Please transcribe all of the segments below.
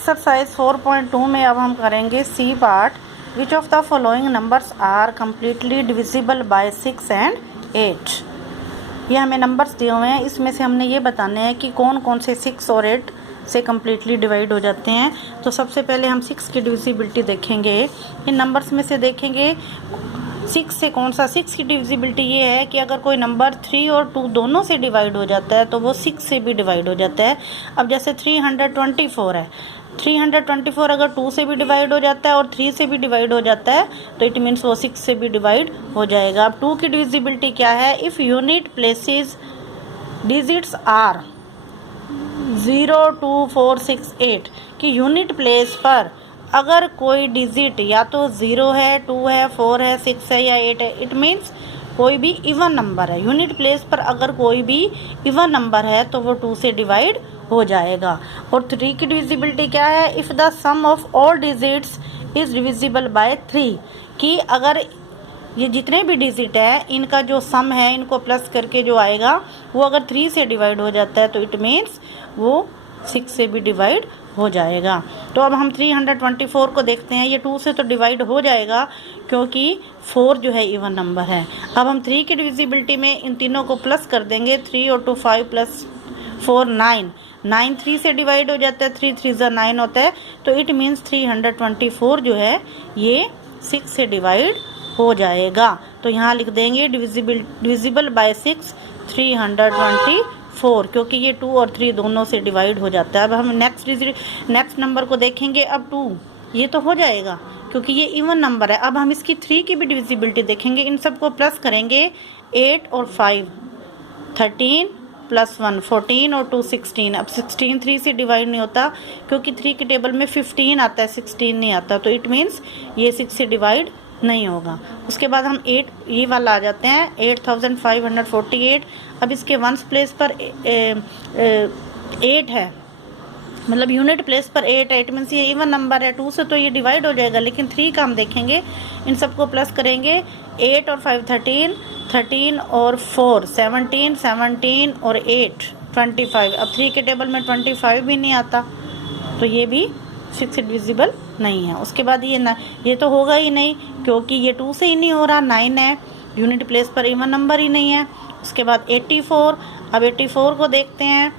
Exercise 4.2 में अब हम करेंगे C part. Which of the following numbers are completely divisible by 6 and 8। ये हमें नंबर्स दिए हुए हैं, इसमें से हमने ये बताने हैं कि कौन कौन से 6 और 8 से कम्प्लीटली डिवाइड हो जाते हैं। तो सबसे पहले हम 6 की डिविजिबिलिटी देखेंगे। इन नंबर्स में से देखेंगे 6 से कौन सा। 6 की डिविजिबिलिटी ये है कि अगर कोई नंबर 3 और 2 दोनों से डिवाइड हो जाता है तो वो 6 से भी डिवाइड हो जाता है। अब जैसे 324 है, 324 अगर 2 से भी डिवाइड हो जाता है और 3 से भी डिवाइड हो जाता है तो इट मीन्स वो 6 से भी डिवाइड हो जाएगा। अब 2 की डिविजिबिलिटी क्या है? If unit places digits are 0, 2, 4, 6, 8 कि यूनिट प्लेस पर अगर कोई डिजिट या तो 0 है, 2 है, 4 है, 6 है या 8 है, इट मीन्स कोई भी इवन नंबर है। यूनिट प्लेस पर अगर कोई भी इवन नंबर है तो वो 2 से डिवाइड हो जाएगा। और 3 की डिविजिबिलिटी क्या है? If the sum of all digits is divisible by 3 कि अगर ये जितने भी डिजिट है इनका जो सम है, इनको प्लस करके जो आएगा वो अगर 3 से डिवाइड हो जाता है तो इट मीन्स वो 6 से भी डिवाइड हो जाएगा। तो अब हम 324 को देखते हैं। ये 2 से तो डिवाइड हो जाएगा क्योंकि 4 जो है इवन नंबर है। अब हम 3 की डिविजिबिलिटी में इन तीनों को प्लस कर देंगे। 3 और 2 5 प्लस 4 9, 9 3 से डिवाइड हो जाता है, 3 3 9 होता है। तो इट मीन्स 324 जो है ये 6 से डिवाइड हो जाएगा। तो यहाँ लिख देंगे डिविजिबल बाय 6 324 क्योंकि ये 2 और 3 दोनों से डिवाइड हो जाता है। अब हम नेक्स्ट नंबर को देखेंगे। अब 2 ये तो हो जाएगा क्योंकि ये इवन नंबर है। अब हम इसकी 3 की भी डिविजिबिलिटी देखेंगे। इन सबको प्लस करेंगे। 8 और 5 13 प्लस 1 14 और 2 16। अब 16 3 से डिवाइड नहीं होता क्योंकि 3 के टेबल में 15 आता है, 16 नहीं आता। तो इट मीन्स ये 6 से डिवाइड नहीं होगा। उसके बाद हम 8 ये वाला आ जाते हैं 8548। अब इसके वंस प्लेस पर 8 है, मतलब यूनिट प्लेस पर 8 है, इट मीन्स ये इवन नंबर है। 2 से तो ये डिवाइड हो जाएगा लेकिन 3 का हम देखेंगे। इन सबको प्लस करेंगे। 8 और 5 13, 13 और 4 17, 17 और 8 25। अब 3 के टेबल में 25 भी नहीं आता तो ये भी 6 से डिविजिबल नहीं है। उसके बाद ये तो होगा ही नहीं क्योंकि ये 2 से ही नहीं हो रहा, 9 है, यूनिट प्लेस पर इवन नंबर ही नहीं है। उसके बाद 84। अब 84 को देखते हैं।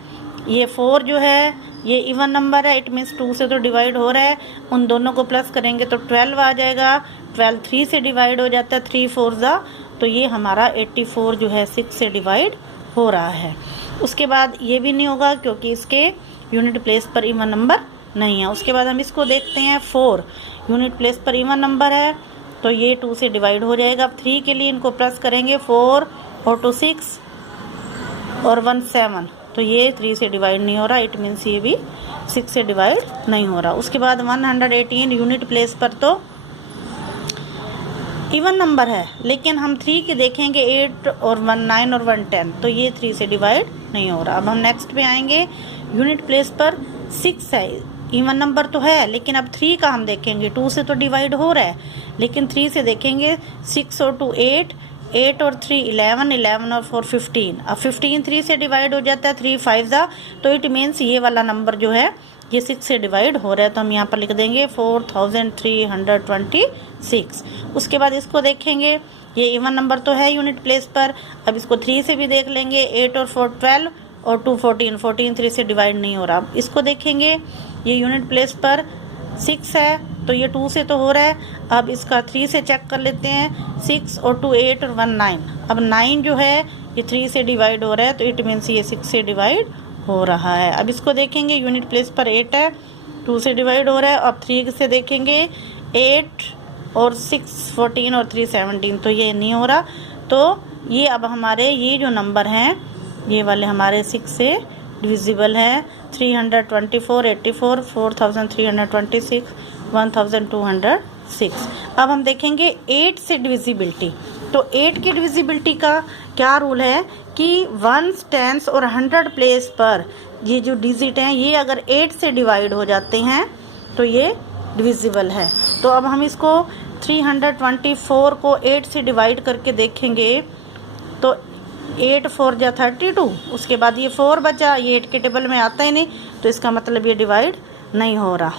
ये 4 जो है ये इवन नंबर है, इट मीन्स 2 से तो डिवाइड हो रहा है। उन दोनों को प्लस करेंगे तो 12 आ जाएगा। 12 3 से डिवाइड हो जाता है, 3 4 जा, तो ये हमारा 84 जो है 6 से डिवाइड हो रहा है। उसके बाद ये भी नहीं होगा क्योंकि इसके यूनिट प्लेस पर इवन नंबर नहीं है। उसके बाद हम इसको देखते हैं। 4 यूनिट प्लेस पर इवन नंबर है तो ये 2 से डिवाइड हो जाएगा। अब 3 के लिए इनको प्लस करेंगे। 4 और 2 6 और 1 7, तो ये 3 से डिवाइड नहीं हो रहा, इट मीन्स ये भी 6 से डिवाइड नहीं हो रहा। उसके बाद 118 यूनिट प्लेस पर तो इवन नंबर है लेकिन हम 3 के देखेंगे 8 और 1 9 और 1 10, तो ये 3 से डिवाइड नहीं हो रहा। अब हम नेक्स्ट पे आएंगे। यूनिट प्लेस पर 6 है, इवन नंबर तो है लेकिन अब 3 का हम देखेंगे। 2 से तो डिवाइड हो रहा है लेकिन 3 से देखेंगे। 6 और 2 8, 8 और 3 11, 11 और 4 15। अब 15 3 से डिवाइड हो जाता है, 3 5 जा, तो इट मीन्स ये वाला नंबर जो है ये 6 से डिवाइड हो रहा है। तो हम यहाँ पर लिख देंगे 4326। उसके बाद इसको देखेंगे। ये इवन नंबर तो है यूनिट प्लेस पर। अब इसको 3 से भी देख लेंगे। 8 और 4 12 और 2 14, 14 3 से डिवाइड नहीं हो रहा। अब इसको देखेंगे। ये यूनिट प्लेस पर 6 है तो ये 2 से तो हो रहा है। अब इसका 3 से चेक कर लेते हैं। 6 और 2 8 और 1 9। अब 9 जो है ये 3 से डिवाइड हो रहा है तो इट मीन्स ये 6 से डिवाइड हो रहा है। अब इसको देखेंगे। यूनिट प्लेस पर 8 है, 2 से डिवाइड हो रहा है। अब 3 से देखेंगे। 8 और 6 14 और 3 17, तो ये नहीं हो रहा। तो ये अब हमारे ये जो नंबर हैं ये वाले हमारे 6 से डिविजिबल है। 324 84 4326 1206। अब हम देखेंगे 8 से डिविजिबिलिटी। तो 8 की डिविजिबिलिटी का क्या रूल है कि 1s 10s और 100 प्लेस पर ये जो डिजिट हैं ये अगर 8 से डिवाइड हो जाते हैं तो ये डिविजिबल है। तो अब हम इसको 324 को 8 से डिवाइड करके देखेंगे तो 8 4 जा 32। उसके बाद ये 4 बचा, ये 8 के टेबल में आता ही नहीं तो इसका मतलब ये डिवाइड नहीं हो रहा।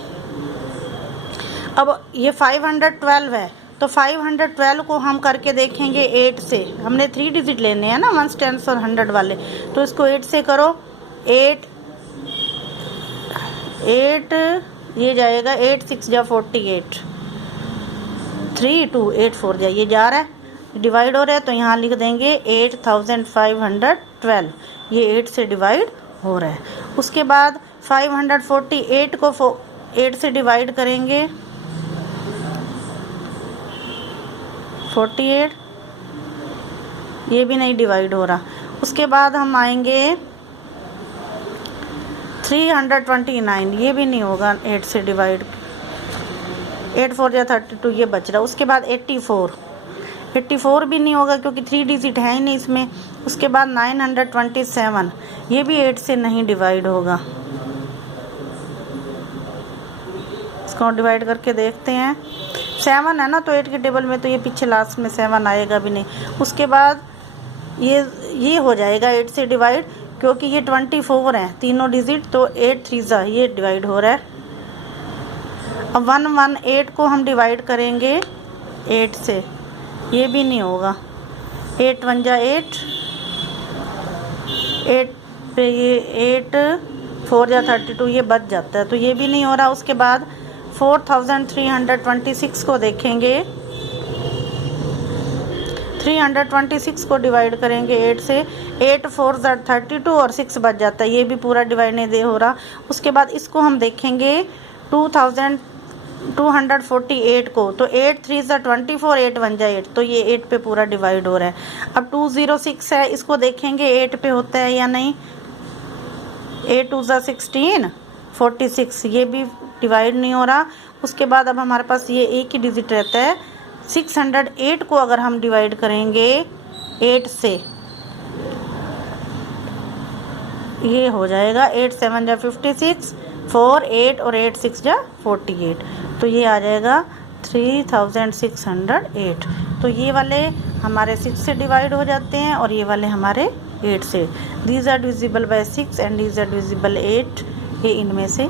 अब ये 512 है, तो 512 को हम करके देखेंगे 8 से। हमने 3 डिजिट लेने हैं ना, 1s 10s और 100 वाले, तो इसको 8 से करो। 8 ये जाएगा 8 6 जा 48, 3 2 8 4 जा, ये जा रहा है, डिवाइड हो रहा है, तो यहाँ लिख देंगे 8512, ये 8 से डिवाइड हो रहा है। उसके बाद 548 को 8 से डिवाइड करेंगे, 48, ये भी नहीं डिवाइड हो रहा। उसके बाद हम आएंगे 329, ये भी नहीं होगा 8 से डिवाइड, 8 4 या 32, ये बच रहा। उसके बाद 84 भी नहीं होगा क्योंकि 3 डिजिट है ही नहीं इसमें। उसके बाद 927, ये भी 8 से नहीं डिवाइड होगा। इसको डिवाइड करके देखते हैं, 7 है ना, तो 8 के टेबल में तो ये पीछे लास्ट में 7 आएगा भी नहीं। उसके बाद ये हो जाएगा 8 से डिवाइड, क्योंकि ये 24 है तीनों डिजिट, तो 8 3 जा, ये डिवाइड हो रहा है। अब 118 को हम डिवाइड करेंगे 8 से, ये भी नहीं होगा। 8 1 जा 8 पे ये 8 4 जा 32, ये बच जाता है, तो ये भी नहीं हो रहा। उसके बाद 4326 को देखेंगे, 326 को डिवाइड करेंगे 8 से, 8 4 जा 32 और 6 बच जाता है, ये भी पूरा डिवाइड नहीं हो रहा। उसके बाद इसको हम देखेंगे 2248 को, तो 8 3 जा 24, 8 1 जा 8, तो ये 8 पे पूरा डिवाइड हो रहा है। अब 206 है, इसको देखेंगे 8 पे होता है या नहीं। 8 2 जा 16, 46, ये भी डिवाइड नहीं हो रहा। उसके बाद अब हमारे पास ये एक ही डिजिट रहता है, 608 को अगर हम डिवाइड करेंगे 8 से, ये हो जाएगा 8 7 जा 56, 4 8 और 8 6 जा 48, तो ये आ जाएगा 3608। तो ये वाले हमारे 6 से डिवाइड हो जाते हैं और ये वाले हमारे 8 से। These are divisible by 6 and these are divisible 8, ये इनमें से